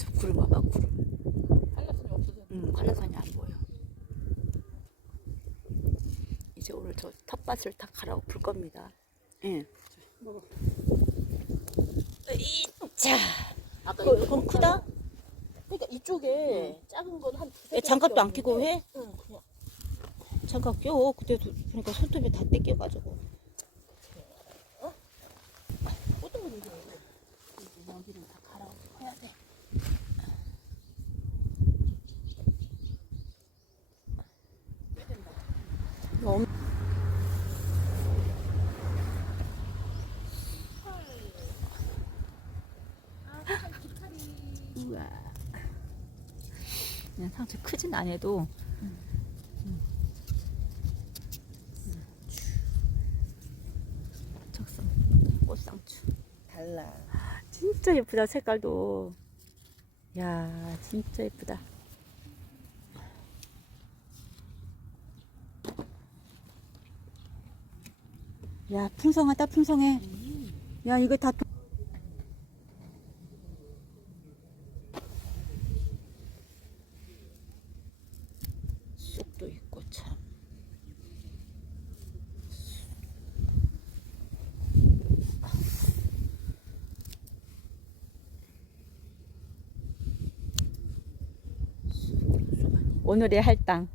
저 구름 봐봐 구름. 한라산이 없어져. 음, 한라산이 안 보여. 이제 오늘 저 텃밭을 다 갈아 엎을 겁니다. 예. 먹어. 이, 자, 아까 그, 이거 그럼 크다? 그러니까 이쪽에 작은 건 한 두세 왜 장갑도 안 끼고 해? 응, 그냥 잠깐 껴. 그때 그러니까 손톱에 다 떼껴가지고. 어떤 건 이제 이제 여기를 다 갈아 엎어야 돼. 너무 우와. 그냥 상처 크진 않아도 음. 적성 꽃상추 달라. 진짜 예쁘다 색깔도 야 진짜 예쁘다 야 풍성하다 풍성해. 야 이거 다 도- 쑥도 있고 참. 오늘의 할당